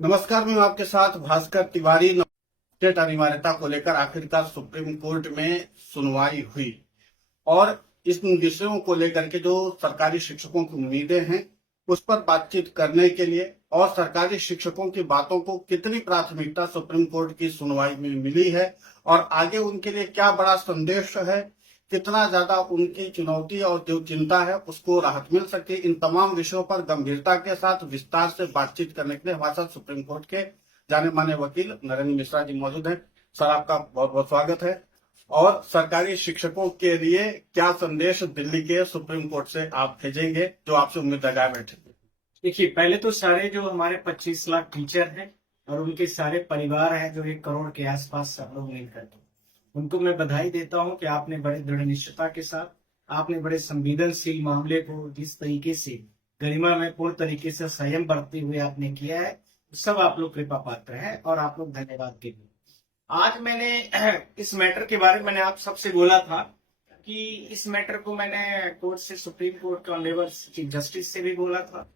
नमस्कार, मैं हूं आपके साथ भास्कर तिवारी। स्टेट अनिवार्यता को लेकर आखिरकार सुप्रीम कोर्ट में सुनवाई हुई और इस विषयों को लेकर के जो सरकारी शिक्षकों की उम्मीदें हैं उस पर बातचीत करने के लिए और सरकारी शिक्षकों की बातों को कितनी प्राथमिकता सुप्रीम कोर्ट की सुनवाई में मिली है और आगे उनके लिए क्या बड़ा संदेश है, कितना ज्यादा उनकी चुनौती और जो चिंता है उसको राहत मिल सके, इन तमाम विषयों पर गंभीरता के साथ विस्तार से बातचीत करने के लिए हमारे साथ सुप्रीम कोर्ट के जाने माने वकील नरेंद्र मिश्रा जी मौजूद हैं। सर, आपका बहुत बहुत स्वागत है। और सरकारी शिक्षकों के लिए क्या संदेश दिल्ली के सुप्रीम कोर्ट से आप भेजेंगे जो आपसे उम्मीद लगाए बैठे? देखिए, पहले तो सारे जो हमारे 25 लाख टीचर हैं और उनके सारे परिवार हैं जो 1 करोड़ के आसपास सब लोग मिलकर के, उनको मैं बधाई देता हूं कि आपने बड़े दृढ़ निश्चयता के साथ, आपने बड़े संवेदनशील मामले को जिस तरीके से गरिमा में पूर्ण तरीके से संयम बरतते हुए आपने किया है, सब आप लोग कृपा पात्र हैं और आप लोग धन्यवाद के लिए। आज मैंने इस मैटर के बारे में मैंने आप सबसे बोला था कि इस मैटर को मैंने कोर्ट से, सुप्रीम कोर्ट के ऑनरेबल चीफ जस्टिस से भी बोला था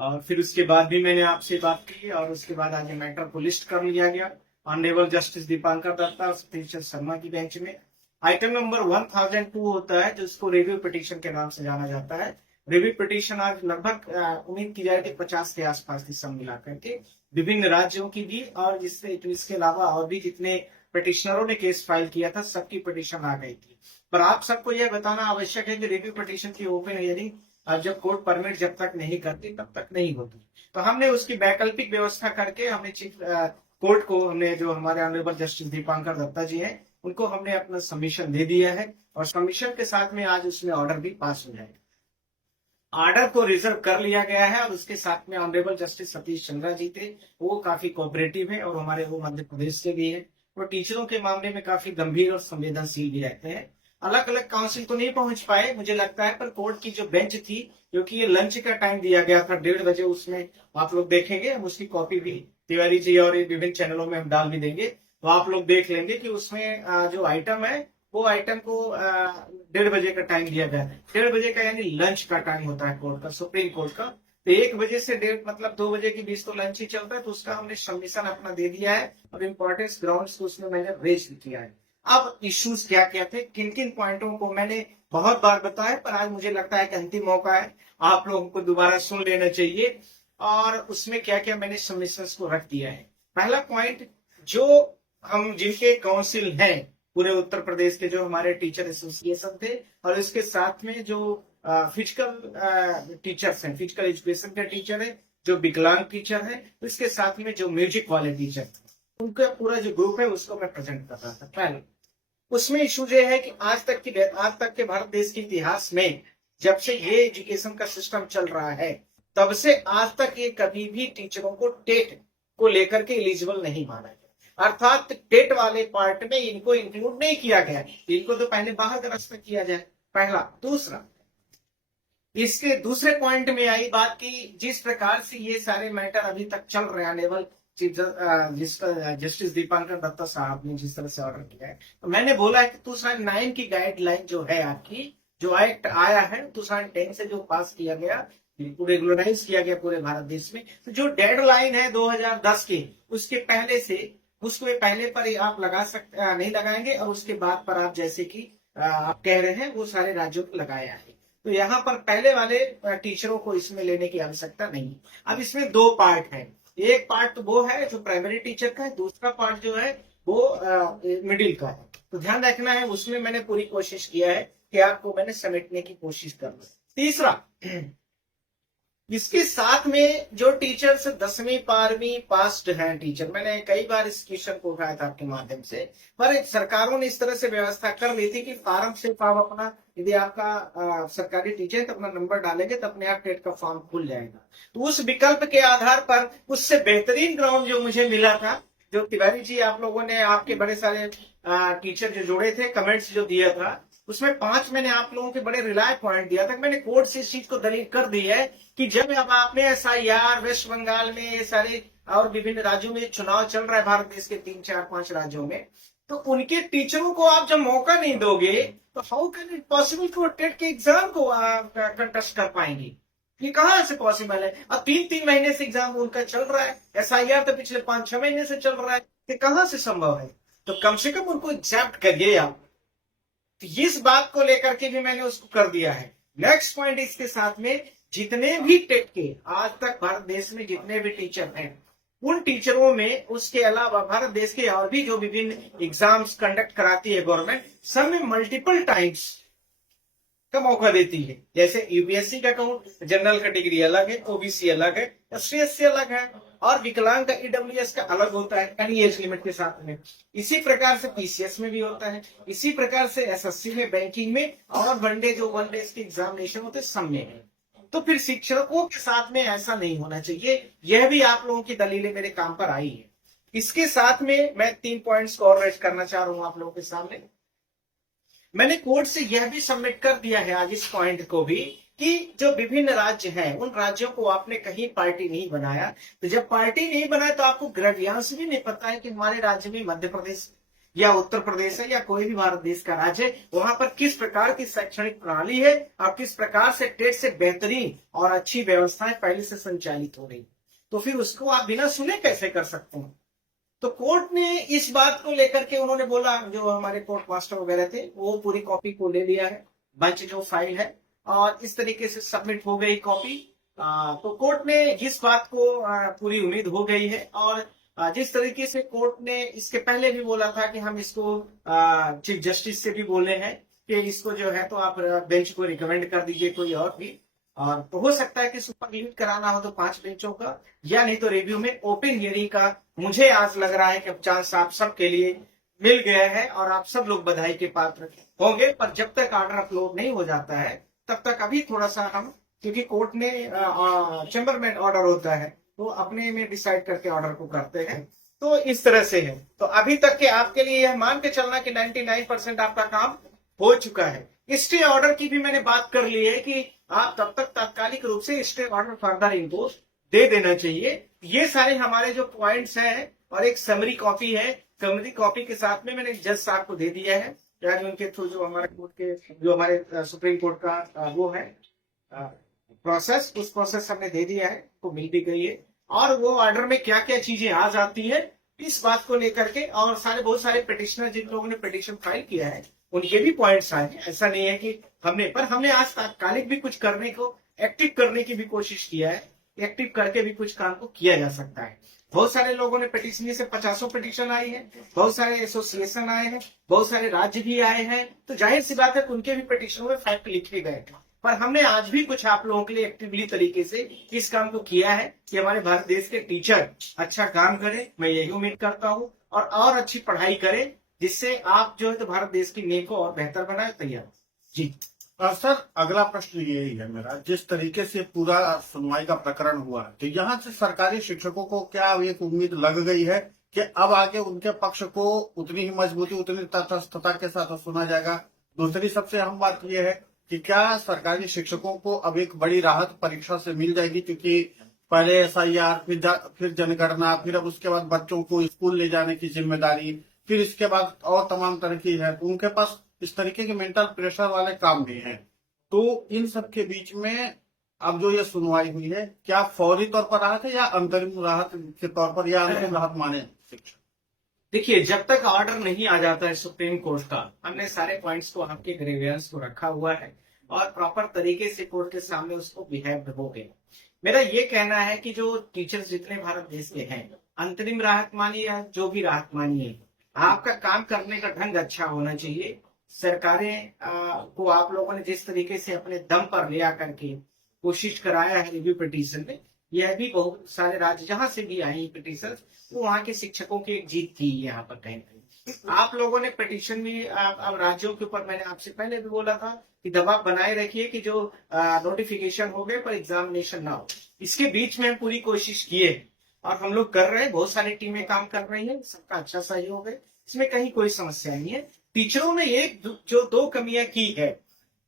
और फिर उसके बाद भी मैंने आपसे बात की और उसके बाद आज मैटर को लिस्ट कर लिया गया ऑनरेबल जस्टिस दीपांकर दत्ता और सतीश चंद्र शर्मा की बेंच में। आइटम नंबर 1002 होता है जिसको रिव्यू पिटीशन के नाम से जाना जाता है। रिव्यू पिटीशन आज लगभग उम्मीद की जाए कि 50 के आसपास की सब मिला करके विभिन्न राज्यों की भी और इसके अलावा और भी जितने पिटिशनरों ने केस फाइल किया था सबकी पिटीशन आ गई थी। पर आप सबको यह बताना आवश्यक है कि रिव्यू पिटीशन की ओपन हियरिंग अब जब कोर्ट परमिट जब तक नहीं करती तब तक नहीं होती, तो हमने उसकी वैकल्पिक व्यवस्था करके हमने चीफ कोर्ट को, हमने जो हमारे ऑनरेबल जस्टिस दीपांकर दत्ता जी हैं उनको हमने अपना सबमिशन दे दिया है और सबमिशन के साथ में आज उसमें ऑर्डर भी पास हो जाएगा। ऑर्डर को रिजर्व कर लिया गया है और उसके साथ में ऑनरेबल जस्टिस सतीश चंद्रा जी थे, वो काफी कोऑपरेटिव है और हमारे वो मध्य प्रदेश से भी है। वो टीचरों के मामले में काफी गंभीर और संवेदनशील भी रहते हैं। अलग अलग काउंसिल तो नहीं पहुंच पाए मुझे लगता है, पर कोर्ट की जो बेंच थी, क्योंकि ये लंच का टाइम दिया गया था 1:30 बजे, उसमें आप लोग देखेंगे, हम उसकी कॉपी भी तिवारी जी और विभिन्न चैनलों में हम डाल भी देंगे, तो आप लोग देख लेंगे कि उसमें जो आइटम है वो आइटम को 1:30 बजे का टाइम दिया गया है। 1:30 बजे का यानी लंच का टाइम होता है कोर्ट का, सुप्रीम कोर्ट का। तो 1 बजे से 1:30 मतलब 2 बजे के बीच तो लंच ही चलता है, तो उसका हमने सबमिशन अपना दे दिया है और इम्पोर्टेंस ग्राउंड्स को उसमें मैंने रेज भी किया है। अब इश्यूज क्या क्या थे, किन किन पॉइंटों को मैंने बहुत बार बताया, पर आज मुझे लगता है कि अंतिम मौका है, आप लोगों को दोबारा सुन लेना चाहिए और उसमें क्या क्या मैंने सबमिशंस को रख दिया है। पहला पॉइंट, जो हम जिनके काउंसिल हैं पूरे उत्तर प्रदेश के, जो हमारे टीचर एसोसिएशन थे और इसके साथ में जो फिजिकल टीचर्स हैं, फिजिकल एजुकेशन के टीचर है, जो विकलांग टीचर है, इसके साथ में जो म्यूजिक वाले टीचर थे, उनका पूरा जो ग्रुप है उसको मैं प्रेजेंट कर रहा था। पहले उसमें इशू ये है कि आज तक के भारत देश के इतिहास में जब से ये एजुकेशन का सिस्टम चल रहा है तब से आज तक ये कभी भी टीचरों को टेट को लेकर के एलिजिबल नहीं माना गया, अर्थात टेट वाले पार्ट में इनको इंक्लूड नहीं किया गया। इनको तो पहले बाहर का रास्ता किया जाए, पहला। दूसरा, इसके दूसरे पॉइंट में आई बात की जिस प्रकार से ये सारे मैटर अभी तक चल रहे हैं, level chief justice Deepankar Datta साहब ने जिस तरह से ऑर्डर किया है, तो मैंने बोला है कि 2009 की गाइडलाइन जो है आपकी, जो एक्ट आया है 2010 से जो पास किया गया, रेगुलराइज किया गया पूरे भारत देश में, तो जो डेडलाइन है 2010 की, उसके पहले से उसको पहले पर आप लगा सकते नहीं लगाएंगे और उसके बाद पर आप जैसे कि आप कह रहे हैं वो सारे राज्यों को लगाया है, तो यहाँ पर पहले वाले टीचरों को इसमें लेने की आवश्यकता नहीं। अब इसमें 2 पार्ट है, एक पार्ट तो वो है जो प्राइमरी टीचर का है, दूसरा पार्ट जो है वो मिडिल का है। तो ध्यान रखना है, उसमें मैंने पूरी कोशिश किया है कि आपको मैंने समेटने की कोशिश कर। तीसरा, इसके साथ में जो टीचर्स 10वीं 12वीं पास्ड हैं टीचर, मैंने कई बार इस क्वेश्चन को उठाया था आपके माध्यम से, पर सरकारों ने इस तरह से व्यवस्था कर दी थी कि फॉर्म सिर्फ आप अपना, यदि आपका सरकारी टीचर है तो अपना नंबर डालेंगे तो अपने आप टेट का फॉर्म खुल जाएगा। तो उस विकल्प के आधार पर उससे बेहतरीन ग्राउंड जो मुझे मिला था, जो तिवारी जी आप लोगों ने, आपके बड़े सारे टीचर जो जुड़े थे, कमेंट्स जो दिया था, उसमें 5 मैंने आप लोगों के बड़े रिलाय पॉइंट दिया था। मैंने कोर्ट से इस चीज को दलील कर दी है कि जब अब आपने SIR वेस्ट बंगाल में, ये सारे और विभिन्न राज्यों में चुनाव चल रहा है भारत देश के 3 4 5 राज्यों में, तो उनके टीचरों को आप जब मौका नहीं दोगे तो हाउ कैन इट पॉसिबल कि वो टेट के एग्जाम को कंटेस्ट कर पाएंगे। ये कहाँ से पॉसिबल है? अब 3-3 महीने से एग्जाम उनका चल रहा है, SIR तो पिछले 5-6 महीने से चल रहा है, ये कहाँ से संभव है? तो कम से कम उनको एक्सेप्ट करिए आप। तो इस बात को लेकर के भी मैंने उसको कर दिया है। नेक्स्ट पॉइंट इसके साथ में, जितने भी टेट के आज तक भारत देश में जितने भी टीचर हैं, उन टीचरों में उसके अलावा भारत देश के और भी जो विभिन्न एग्जाम्स कंडक्ट कराती है गवर्नमेंट, सब में मल्टीपल टाइम्स का मौका देती है। जैसे यूपीएससी का कहूं, जनरल कैटेगरी अलग है, ओबीसी अलग है, SC/SC अलग है, और विकलांग का EWS का अलग होता है यानी एज लिमिट के साथ में। इसी प्रकार से PCS में भी होता है, इसी प्रकार से SSC में, बैंकिंग में, और वनडे जो वनडे के एग्जामिनेशन होते हैं सब में है। तो फिर शिक्षकों के साथ में ऐसा नहीं होना चाहिए। यह भी आप लोगों की दलीलें मेरे काम पर आई है। इसके साथ में मैं 3 पॉइंट्स को और रेज करना चाह रहा हूं आप लोगों के सामने। मैंने कोर्ट से यह भी सबमिट कर दिया है आज इस पॉइंट को भी, कि जो विभिन्न राज्य हैं उन राज्यों को आपने कहीं पार्टी नहीं बनाया। तो जब पार्टी नहीं बनाया तो आपको ग्रेवियांश भी नहीं पता है कि हमारे राज्य में मध्य प्रदेश या उत्तर प्रदेश है या कोई भी भारत देश का राज्य है, वहां पर किस प्रकार की शैक्षणिक प्रणाली है और किस प्रकार से टेट से बेहतरीन और अच्छी व्यवस्थाएं पहले से संचालित हो रही। तो फिर उसको आप बिना सुने कैसे कर सकते हैं? तो कोर्ट ने इस बात को लेकर के उन्होंने बोला, जो हमारे कोर्ट मास्टर वगैरह थे वो पूरी कॉपी को ले लिया है, बंच जो फाइल है, और इस तरीके से सबमिट हो गई कॉपी। तो कोर्ट ने इस बात को पूरी उम्मीद हो गई है। और जिस तरीके से कोर्ट ने इसके पहले भी बोला था कि हम इसको चीफ जस्टिस से भी बोले हैं कि इसको जो है तो आप बेंच को रिकमेंड कर दीजिए कोई और भी, और तो हो सकता है कि सुपर लीड कराना हो तो 5 बेंचों का, या नहीं तो रिव्यू में ओपन हियरिंग का। मुझे आज लग रहा है कि अब चांस आप सबके लिए मिल गया है और आप सब लोग बधाई के पात्र होंगे। पर जब तक ऑर्डर अपलोड नहीं हो जाता है तब तक अभी थोड़ा सा हम, क्योंकि कोर्ट में चैम्बर में ऑर्डर होता है तो अपने में डिसाइड करके ऑर्डर को करते हैं। तो इस तरह से है। तो अभी तक के आपके लिए यह मान के चलना कि 99% आपका काम हो चुका है। स्टे ऑर्डर की भी मैंने बात कर ली है कि आप तब तक तात्कालिक रूप से स्टे ऑर्डर फर्दर इनको दे देना चाहिए। ये सारे हमारे जो पॉइंट्स हैं, और एक समरी कॉपी है, समरी कॉपी के साथ में मैंने जज साहब को दे दिया है, यानी उनके थ्रू जो हमारे कोर्ट के, जो हमारे सुप्रीम कोर्ट का वो है प्रोसेस, उस प्रोसेस हमने दे दिया है, तो मिल भी गई है। और वो ऑर्डर में क्या क्या चीजें आ जाती है इस बात को लेकर के, और बहुत सारे पिटिशनर जिन लोगों ने पिटिशन फाइल किया है उनके भी पॉइंट्स आए हैं। ऐसा नहीं है कि हमने आज तात्कालिक भी कुछ करने को, एक्टिव करने की भी कोशिश किया है। एक्टिव करके भी कुछ काम को किया जा सकता है। बहुत सारे लोगों ने पिटिशन, से 50 पिटिशन आई है, बहुत सारे एसोसिएशन आए हैं, बहुत सारे राज्य भी आए हैं। तो जाहिर सी बात है उनके भी पिटिशनों में फैक्ट लिखे गए। पर हमने आज भी कुछ आप लोगों के लिए एक्टिवली तरीके से इस काम को किया है कि हमारे भारत देश के टीचर अच्छा काम करें। मैं यही उम्मीद करता हूँ, और अच्छी पढ़ाई करें, जिससे आप जो है तो भारत देश की नींव को और बेहतर बनाए। तैयार जी। सर, अगला प्रश्न यही है मेरा, जिस तरीके से पूरा सुनवाई का प्रकरण हुआ, तो यहाँ से सरकारी शिक्षकों को क्या एक उम्मीद लग गई है कि अब आगे उनके पक्ष को उतनी ही मजबूती, उतनी तटस्थता के साथ सुना जाएगा? दूसरी सबसे अहम बात यह है कि क्या सरकारी शिक्षकों को अब एक बड़ी राहत परीक्षा से मिल जाएगी, क्योंकि पहले SIR, फिर जनगणना, फिर अब उसके बाद बच्चों को स्कूल ले जाने की जिम्मेदारी, फिर इसके बाद और तमाम तरह की है, तो उनके पास इस तरीके के मेंटल प्रेशर वाले काम भी हैं। तो इन सब के बीच में अब जो ये सुनवाई हुई है, क्या फौरी तौर पर राहत है या अंतरिम राहत के तौर पर, या अंतिम राहत माने शिक्षक? देखिए, जब तक ऑर्डर नहीं आ जाता है सुप्रीम कोर्ट का, हमने सारे पॉइंट्स को, आपके ग्रीवेंस को रखा हुआ है और प्रॉपर तरीके से कोर्ट के सामने उसको बिहेव हो गए। मेरा ये कहना है कि जो टीचर्स जितने भारत देश के हैं, अंतरिम राहत मानिए या जो भी राहत मानिए, आपका काम करने का ढंग अच्छा होना चाहिए। सरकारें को आप लोगों ने जिस तरीके से अपने दम पर लिया करके कोशिश कराया है रिव्यू पिटीशन में, यह भी बहुत सारे राज्य जहां से भी आई पिटीशन, वो वहां के शिक्षकों की एक जीत थी। यहाँ पर कहीं आप लोगों ने पिटीशन में अब राज्यों के ऊपर, मैंने आपसे पहले भी बोला था कि दबाव बनाए रखिए कि जो नोटिफिकेशन हो गए पर एग्जामिनेशन ना हो। इसके बीच में हम पूरी कोशिश किए और हम लोग कर रहे हैं, बहुत सारी टीमें काम कर रही हैं, सबका अच्छा सहयोग है, इसमें कहीं कोई समस्या नहीं है। टीचरों ने एक जो 2 कमियां की है,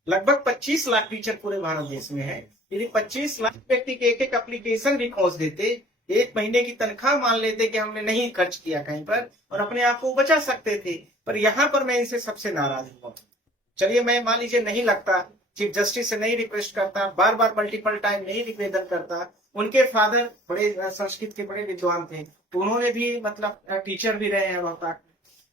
लगभग 25 लाख टीचर पूरे भारत देश में है। यदि 25 लाख व्यक्ति के एक एप्लीकेशन भी खोज देते, 1 महीने की तनख्वाह मान लेते कि हमने नहीं खर्च किया कहीं पर, और अपने आप को बचा सकते थे। पर यहाँ पर मैं इनसे सबसे नाराज हूँ। चलिए, मैं मान लीजिए नहीं लगता चीफ जस्टिस से नहीं रिक्वेस्ट करता, बार बार मल्टीपल टाइम नहीं निवेदन करता। उनके फादर बड़े संस्कृत के बड़े विद्वान थे, तो उन्होंने भी मतलब टीचर भी रहे हैं वहां तक।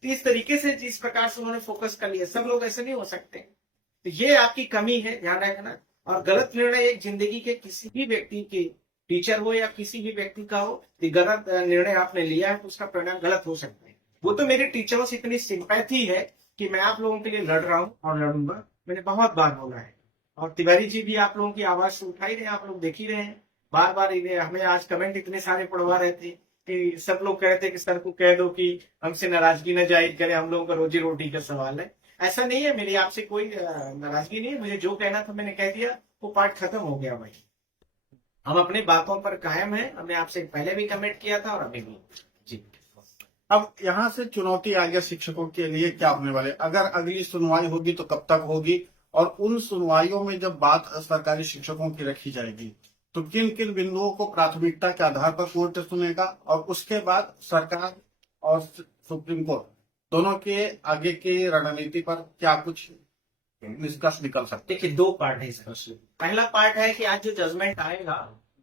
तो इस तरीके से जिस प्रकार से उन्होंने फोकस कर लिया, सब लोग ऐसे नहीं हो सकते। तो ये आपकी कमी है, ध्यान रखना। और गलत निर्णय एक जिंदगी के किसी भी व्यक्ति के, टीचर हो या किसी भी व्यक्ति का हो, ये गलत निर्णय आपने लिया है तो उसका परिणाम गलत हो सकता है। वो तो मेरे टीचरों से इतनी सिंपैथी है कि मैं आप लोगों के लिए लड़ रहा हूँ और लड़ूंगा, मैंने बहुत बार बोला है। और तिवारी जी भी आप लोगों की आवाज उठा ही रहे हैं, आप लोग देख ही रहे हैं। बार बार हमें आज कमेंट इतने सारे पढ़वा रहे थे कि सब लोग कहते कि सर को कह दो कि हमसे नाराजगी न जाहिर करे, हम लोगों का रोजी रोटी का सवाल है। ऐसा नहीं है, मेरी आपसे कोई नाराजगी नहीं है। मुझे जो कहना था मैंने कह दिया, वो पार्ट खत्म हो गया भाई। हम अपनी बातों पर कायम है। हमने आपसे पहले भी कमेंट किया था और अभी भी। जी, अब यहाँ से चुनौती आ गया शिक्षकों के लिए, क्या होने वाले? अगर अगली सुनवाई होगी तो कब तक होगी? और उन सुनवाइयों में जब बात सरकारी शिक्षकों की रखी जाएगी तो किन किन बिंदुओं को प्राथमिकता के आधार पर कोर्ट सुनेगा, और उसके बाद सरकार और सुप्रीम कोर्ट दोनों के आगे की रणनीति पर क्या कुछ निष्कर्ष निकल सकते? देखिए, दो पार्ट है इस क्वेश्चन। पहला पार्ट है कि आज जो जजमेंट आएगा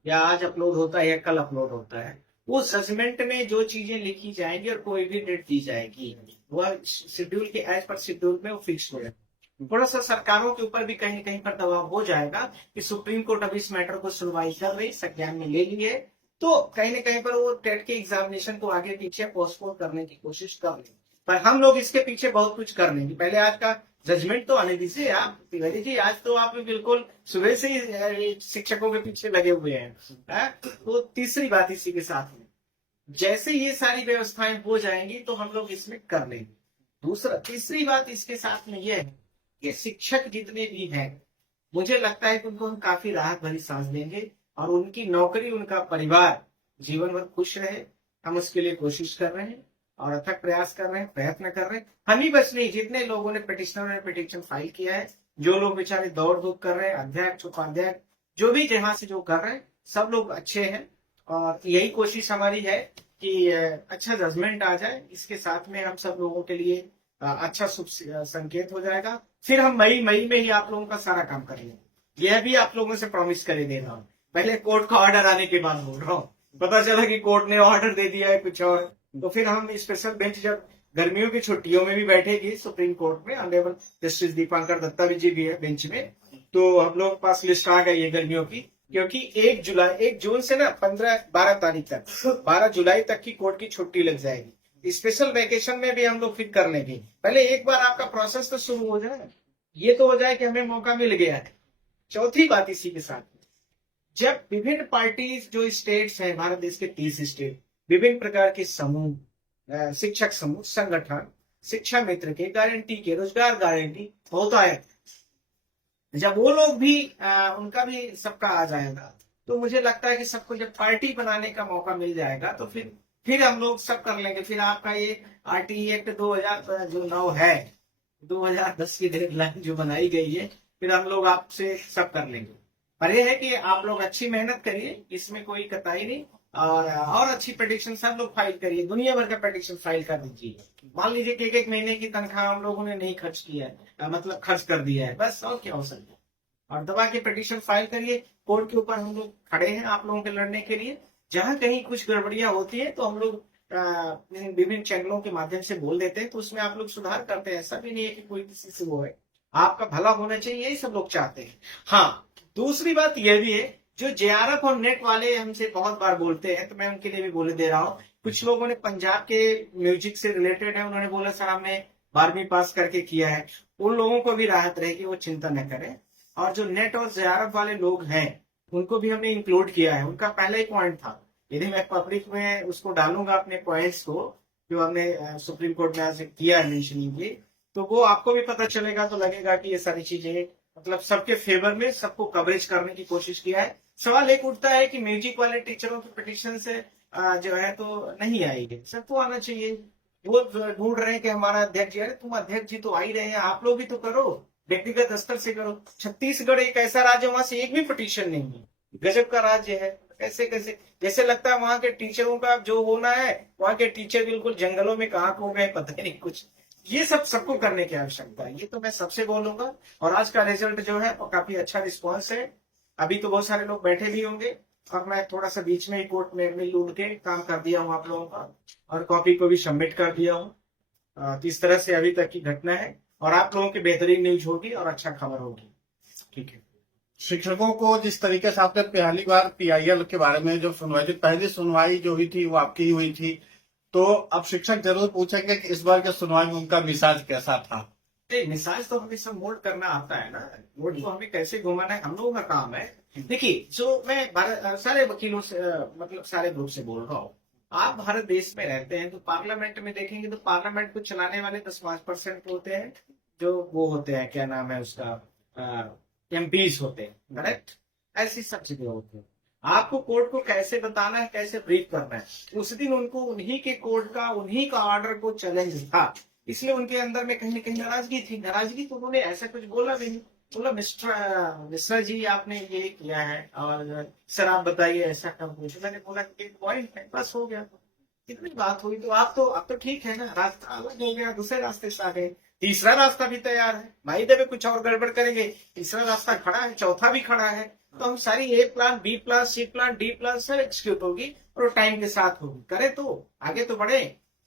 या आज अपलोड होता है या कल अपलोड होता है, वो जजमेंट में जो चीजें लिखी जाएंगी और कोई भी डेट दी जाएगी, वह शेड्यूल के एज पर शेड्यूल में वो फिक्स हो जाएगा। थोड़ा सा सरकारों के ऊपर भी कहीं न कहीं पर दबाव हो जाएगा कि सुप्रीम कोर्ट अभी इस मैटर को सुनवाई कर रही, संज्ञान में ले लिए, तो कहीं न कहीं पर वो टेट के एग्जामिनेशन को आगे पीछे पोस्टपोन करने की कोशिश कर रही। पर हम लोग इसके पीछे बहुत कुछ कर लेंगे। पहले आज का जजमेंट तो आने दीजिए आप तिवारी जी। आज तो आप बिल्कुल सुबह से ही शिक्षकों के पीछे लगे हुए हैं। तो तीसरी बात इसी के साथ में, जैसे ये सारी व्यवस्थाएं हो जाएंगी तो हम लोग इसमें कर लेंगे। तीसरी बात इसके साथ में यह है कि शिक्षक जितने भी हैं, मुझे लगता है कि उनको हम काफी राहत भरी सांस देंगे और उनकी नौकरी, उनका परिवार जीवन भर खुश रहे। हम उसके लिए कोशिश कर रहे हैं और अथक प्रयास कर रहे हैं, प्रयत्न कर रहे हैं। हम ही बस नहीं, जितने लोगों ने पिटिशनर ने पिटिशन फाइल किया है, जो लोग बेचारे दौड़ धूप कर रहे हैं, अध्यक्ष उपाध्यक्ष जो भी जहां से जो कर रहे हैं, सब लोग अच्छे हैं। और यही कोशिश हमारी है कि अच्छा जजमेंट आ जाए। इसके साथ में हम सब लोगों के लिए अच्छा शुभ संकेत हो जाएगा। फिर हम मई में ही आप लोगों का सारा काम करेंगे। यह भी आप लोगों से प्रॉमिस करे दे रहा हूँ। पहले कोर्ट का ऑर्डर आने के बाद बोल रहा हूँ। पता चला कि कोर्ट ने ऑर्डर दे दिया है कुछ और, तो फिर हम स्पेशल बेंच जब गर्मियों की छुट्टियों में भी बैठेगी सुप्रीम कोर्ट में, ऑनरेबल जस्टिस दीपांकर दत्ता जी भी है बेंच में, तो हम लोग के पास लिस्ट आ गई है गर्मियों की। क्योंकि 1 जून से ना 12 तारीख तक, 12 जुलाई तक की कोर्ट की छुट्टी लग जाएगी। स्पेशल वेकेशन में भी हम लोग फिर कर लेंगे। पहले एक बार आपका प्रोसेस तो शुरू हो जाए, ये तो हो जाए कि हमें मौका मिल गया है। चौथी बात इसी के साथ, जब विभिन्न पार्टीज जो स्टेट्स हैं, भारत देश के 30 स्टेट, विभिन्न प्रकार के समूह, शिक्षक समूह, संगठन, शिक्षा मित्र के, गारंटी के, रोजगार गारंटी होता है, जब वो लोग भी उनका भी सबका आ जाएगा, तो मुझे लगता है कि सबको जब पार्टी बनाने का मौका मिल जाएगा तो फिर हम लोग सब कर लेंगे। फिर आपका ये आरटी एक्ट 2009 है, 2010 की डेडलाइन जो बनाई गई है, फिर हम लोग आपसे सब कर लेंगे। पर यह है कि आप लोग अच्छी मेहनत करिए, इसमें कोई कताई नहीं। और अच्छी पिटीशन सब लोग फाइल करिए, दुनिया भर का पिटीशन फाइल कर दीजिए। मान लीजिए कि एक महीने की तनख्वाह हम लोगों ने नहीं खर्च किया है, मतलब खर्च कर दिया है, बस और क्या हो सकता है। और दबा के पिटीशन फाइल करिए। कोर्ट के ऊपर हम लोग खड़े हैं आप लोगों के लड़ने के लिए। जहां कहीं कुछ गड़बड़ियां होती है तो हम लोग विभिन्न चैनलों के माध्यम से बोल देते हैं, तो उसमें आप लोग सुधार करते हैं। ऐसा भी नहीं है कि कोई किसी से वो है, आपका भला होना चाहिए, यही सब लोग चाहते हैं। हाँ, दूसरी बात यह भी है, जो जेआरएफ और नेट वाले हमसे बहुत बार बोलते हैं, तो मैं उनके लिए भी बोले दे रहा हूँ। कुछ लोगों ने पंजाब के म्यूजिक से रिलेटेड है, उन्होंने बोला सर हमने 12वीं पास करके किया है, उन लोगों को भी राहत रहेगी, वो चिंता न करें। और जो नेट और जेआरएफ वाले लोग हैं, उनको भी हमने इंक्लूड किया है। उनका पहला ही पॉइंट था, यदि मैं पब्लिक में उसको डालूंगा अपने पॉइंट्स को, जो हमने सुप्रीम कोर्ट में आज किया है मेंशन, तो वो आपको भी पता चलेगा, तो लगेगा कि ये सारी चीजें मतलब सबके फेवर में, सबको कवरेज करने की कोशिश किया है। सवाल एक उठता है कि म्यूजिक वाले टीचरों की पिटीशन से जो है तो नहीं आएगी, सबको आना चाहिए। वो ढूंढ रहे हैं कि हमारा अध्यक्ष जी, अरे तुम अध्यक्ष जी तो आ ही रहे हैं, आप लोग भी तो करो, व्यक्तिगत स्तर से करो। छत्तीसगढ़ एक ऐसा राज्य, वहां से एक भी पिटीशन नहीं है, गजब का राज्य है। कैसे कैसे, जैसे लगता है वहां के टीचरों का जो होना है, वहां के टीचर बिल्कुल जंगलों में कहाँ खो गए, पता नहीं कुछ। ये सब सबको करने की आवश्यकता है, ये तो मैं सबसे बोलूंगा। और आज का रिजल्ट जो है वो काफी अच्छा रिस्पॉन्स है। अभी तो बहुत सारे लोग बैठे भी होंगे, और मैं थोड़ा सा बीच में ही कोर्ट में मिल उड़ के काम कर दिया हूँ आप लोगों का, और कॉपी को भी सबमिट कर दिया हूँ। तो इस तरह से अभी तक की घटना है, और आप लोगों की बेहतरीन न्यूज होगी और अच्छा खबर होगी। ठीक है। शिक्षकों को जिस तरीके से आपने पहली बार पीआईएल के बारे में जो सुनवाई थी, पहली सुनवाई जो हुई थी वो आपकी ही हुई थी, तो अब शिक्षक जरूर पूछेंगे कि इस बार की सुनवाई में उनका मिजाज कैसा था। मिसाज तो हमें सब मोल्ड करना आता है ना, मोल्ड को हमें कैसे घुमाना है हम लोगों का काम है। देखिए, जो मैं सारे वकीलों से मतलब सारे ग्रुप से बोल रहा हूँ, आप भारत देश में रहते हैं तो पार्लियामेंट में देखेंगे तो पार्लियामेंट को चलाने वाले 10-5% होते हैं, जो वो होते हैं, क्या नाम है उसका, एमपीज होते हैं, करेक्ट। ऐसी सब चीजें होती हैं। आपको कोर्ट को कैसे बताना है, कैसे ब्रीफ करना है। उस दिन उनको उन्हीं के कोर्ट का, उन्हीं का ऑर्डर को चैलेंज था, इसलिए उनके अंदर में कहीं ना कहीं नाराजगी थी। नाराजगी तो उन्होंने ऐसा कुछ बोला भी नहीं, बोला मिस्टर जी आपने ये किया है, और सर आप बताइए ऐसा कब हुआ। तो मैंने बोला कि एक पॉइंट है, बस हो गया। इतनी बात हुई, तो आप तो अब तो ठीक है ना, रास्ता अलग हो गया, दूसरे रास्ते से आ गए। तीसरा रास्ता भी तैयार है, भाई देवे कुछ और गड़बड़ करेंगे, तीसरा रास्ता खड़ा है, चौथा भी खड़ा है। तो हम सारी ए प्लान, बी प्लान, सी प्लान, डी प्लान सब एक्सिक्यूट होगी, और टाइम के साथ होगी। करे तो आगे तो बढ़े,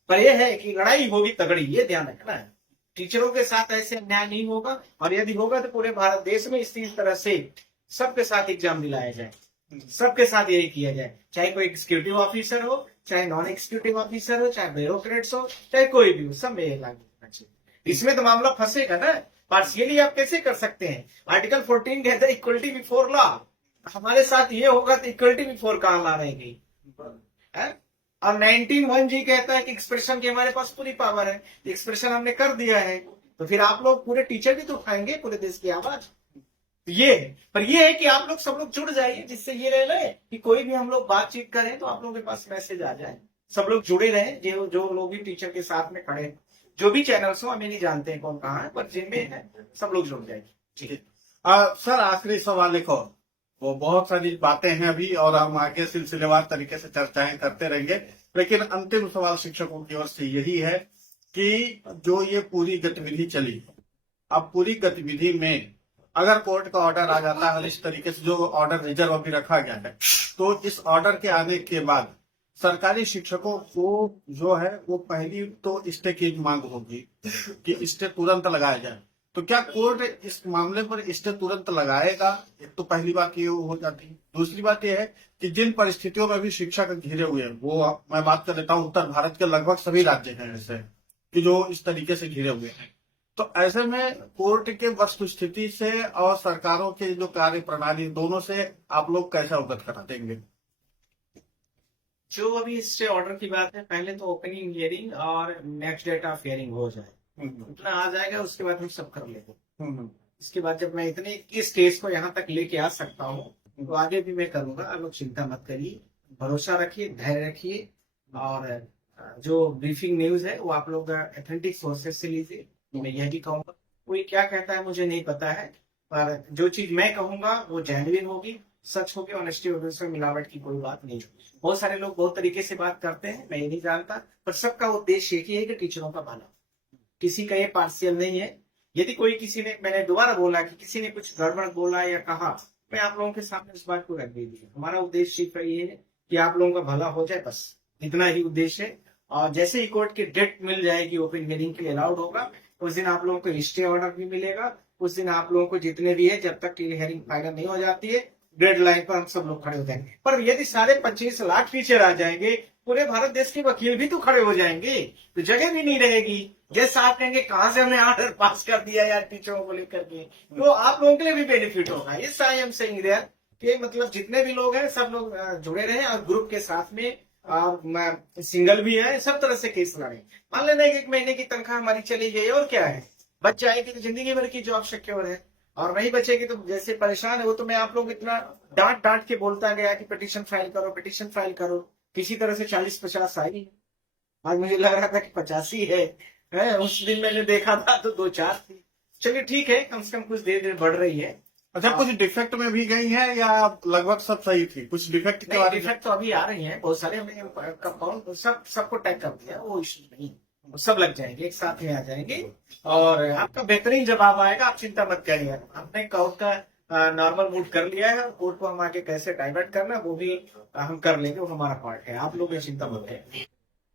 पर यह है कि लड़ाई होगी तगड़ी, ये ध्यान रखना है। टीचरों के साथ ऐसे अन्याय नहीं होगा, और यदि होगा तो पूरे भारत देश में इसी तरह से सबके साथ एग्जाम दिलाया जाए, सबके साथ यही किया जाए, चाहे कोई एग्जीक्यूटिव ऑफिसर हो, चाहे नॉन एग्जीक्यूटिव ऑफिसर हो, चाहे ब्यूरोक्रेट्स हो, चाहे कोई भी हो, सब में ये लागू होना चाहिए। इसमें तो मामला फंसेगा ना, पार्शियली आप कैसे कर सकते हैं। आर्टिकल 14 कहता है इक्वलिटी बिफोर लॉ, हमारे साथ ये होगा तो इक्वलिटी बिफोर कहां ला रहेगी। और 19(1) कहता है कि एक्सप्रेशन की हमारे पास पूरी पावर है, एक्सप्रेशन हमने कर दिया है, तो फिर आप लोग पूरे टीचर भी तो उठाएंगे पूरे देश की आवाज। ये है, पर ये है कि आप लोग सब लोग जुड़ जाइए, जिससे ये रह रहे कि कोई भी हम लोग बातचीत करें तो आप लोगों के पास मैसेज आ जाए। सब लोग जुड़े रहे, जो लोग भी टीचर के साथ में खड़े हैं, जो भी चैनल्स हो, हमें नहीं जानते हैं कौन कहाँ है, पर जिनमें है सब लोग जुड़ जाएंगे। ठीक है। सर आखिरी सवाल एक और, वो बहुत सारी बातें हैं अभी और हम आगे सिलसिलेवार तरीके से चर्चाएं करते रहेंगे, लेकिन अंतिम सवाल शिक्षकों की ओर से यही है कि जो ये पूरी गतिविधि चली, अब पूरी गतिविधि में अगर कोर्ट का ऑर्डर आ जाता है और इस तरीके से जो ऑर्डर रिजर्व अभी रखा गया है, तो इस ऑर्डर के आने के बाद सरकारी शिक्षकों को जो है वो पहली तो स्टे की मांग होगी कि स्टे तुरंत लगाया जाए। तो क्या कोर्ट इस मामले पर स्टे तुरंत लगाएगा? एक तो पहली बात ये हो जाती है। दूसरी बात यह है कि जिन परिस्थितियों में भी शिक्षक घिरे हुए हैं, वो मैं बात कर लेता हूँ उत्तर भारत के लगभग सभी राज्य हैं ऐसे कि जो इस तरीके से घिरे हुए हैं। तो ऐसे में कोर्ट के वस्तु स्थिति से और सरकारों के जो कार्य प्रणाली, दोनों से आप लोग कैसे अवगत करा देंगे? जो अभी स्टे ऑर्डर की बात है, पहले तो ओपनिंग हियरिंग और नेक्स्ट डेट ऑफ हियरिंग हो जाए, इतना आ जाएगा, उसके बाद हम सब कर लेंगे। इसके बाद जब मैं इतने इस केस को यहाँ तक लेके आ सकता हूँ, तो आगे भी मैं करूंगा। आप लोग चिंता मत करिए, भरोसा रखिए, धैर्य रखिए, और जो ब्रीफिंग न्यूज है वो आप लोग ऑथेंटिक सोर्सेज से लीजिए। मैं यह भी कहूंगा, कोई क्या कहता है मुझे नहीं पता है, पर जो चीज मैं कहूंगा वो जेन्युइन होगी, सच होगी, ऑनेस्टी होगी, उसमें मिलावट की कोई बात नहीं होगी। बहुत सारे लोग बहुत तरीके से बात करते हैं, मैं ये नहीं जानता, पर सबका उद्देश्य एक ही है कि टीचरों का भला, किसी का ये पार्शियल नहीं है। यदि कोई किसी ने, मैंने दोबारा बोला कि किसी ने कुछ गड़बड़ बोला या कहा, मैं आप लोगों के सामने उस बात को रख दीजिए। हमारा उद्देश्य सिर्फ ये है कि आप लोगों का भला हो जाए, बस इतना ही उद्देश्य है। और जैसे ही कोर्ट की डेट मिल जाएगी, ओपन हियरिंग के लिए अलाउड होगा, उस दिन आप लोगों को स्टे ऑर्डर भी मिलेगा। उस दिन आप लोगों को जितने भी है, जब तक हियरिंग फाइनल नहीं हो जाती है, डेडलाइन पर हम सब लोग खड़े हो जाएंगे। पर यदि सारे 25 लाख टीचर आ जाएंगे, पूरे भारत देश के वकील भी तो खड़े हो जाएंगे, तो जगह भी नहीं रहेगी। जैसे आप कहेंगे कहां से हमने ऑर्डर पास कर दिया यार टीचरों को लेकर के, तो आप लोगों के लिए भी बेनिफिट होगा। इस आई एम सेइंग देयर कि मतलब जितने भी लोग हैं सब लोग जुड़े रहे, और ग्रुप के साथ में सिंगल भी है, सब तरह से केस लड़े। मान लेना एक महीने की तनख्वाह हमारी चली गई, और क्या है, बच जाएगी तो जिंदगी भर की जॉब सिक्योर है, और नहीं बचेगी तो जैसे परेशान है वो तो मैं आप लोग इतना डांट के बोलता गया कि पिटीशन फाइल करो, पिटीशन फाइल करो, किसी तरह से 40-50 आई। आज मुझे लग रहा था कि 85 है, उस दिन मैंने देखा था तो 2-4 थी। चलिए ठीक है, कम से कम कुछ देर बढ़ रही है। अच्छा, कुछ डिफेक्ट में भी गई है या लगभग सब सही थी? कुछ डिफेक्ट डिफेक्ट तो अभी आ रही है बहुत सारे, हमने सबको टैग कर दिया, वो इश्यू नहीं। वो सब लग जाएंगे, एक साथ में आ जाएंगे और आपका बेहतरीन जवाब आएगा। आप चिंता मत करिए, आपने कोर्ट का नॉर्मल मूड कर लिया है, कोर्ट को हम आगे कैसे डाइवर्ट करना है वो भी हम कर लेंगे, वो हमारा पार्ट है। आप लोग चिंता मत करिए।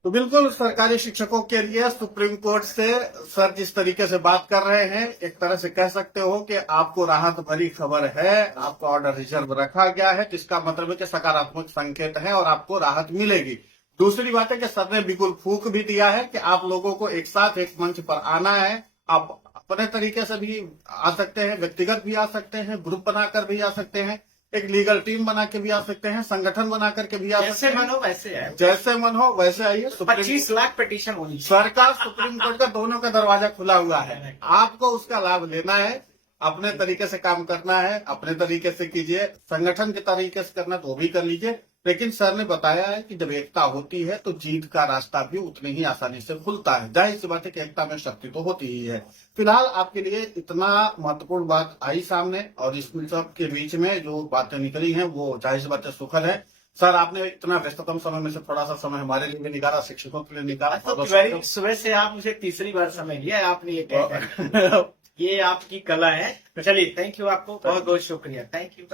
तो बिल्कुल सरकारी शिक्षकों के लिए सुप्रीम कोर्ट से सर जिस तरीके से बात कर रहे हैं, एक तरह से कह सकते हो कि आपको राहत भरी खबर है, आपका ऑर्डर रिजर्व रखा गया है, जिसका मतलब है कि सकारात्मक संकेत है और आपको राहत मिलेगी। दूसरी बात है कि सर ने बिल्कुल फूंक भी दिया है कि आप लोगों को एक साथ एक मंच पर आना है। आप अपने तरीके से भी आ सकते हैं, व्यक्तिगत भी आ सकते हैं, ग्रुप बनाकर भी आ सकते हैं, एक लीगल टीम बना के भी आ सकते हैं, संगठन बना करके भी आ सकते जैसे हैं। मन हो वैसे है, जैसे मन हो वैसे आइए। 25 लाख पिटीशन होनी चाहिए। सरकार सुप्रीम कोर्ट का दोनों का दरवाजा खुला हुआ है, आपको उसका लाभ लेना है, अपने तरीके से काम करना है, अपने तरीके से कीजिए, संगठन के तरीके से करना तो वो भी कर लीजिए। लेकिन सर ने बताया है कि जब एकता होती है तो जीत का रास्ता भी उतनी ही आसानी से खुलता है। जाहिर सी बात है कि एकता में शक्ति तो होती ही है। फिलहाल आपके लिए इतना महत्वपूर्ण बात आई सामने और इस सब के बीच में जो बातें निकली हैं वो जाहिर सी बात है सुखद है। सर आपने इतना व्यस्ततम समय में से थोड़ा सा समय हमारे लिए भी निकाला, शिक्षकों के लिए निकाला। तो तिवारी, सुबह से आप मुझे तीसरी बार समय लिया है आपने, ये कहकर ये आपकी कला है। चलिए, थैंक यू, आपको बहुत बहुत शुक्रिया, थैंक यू।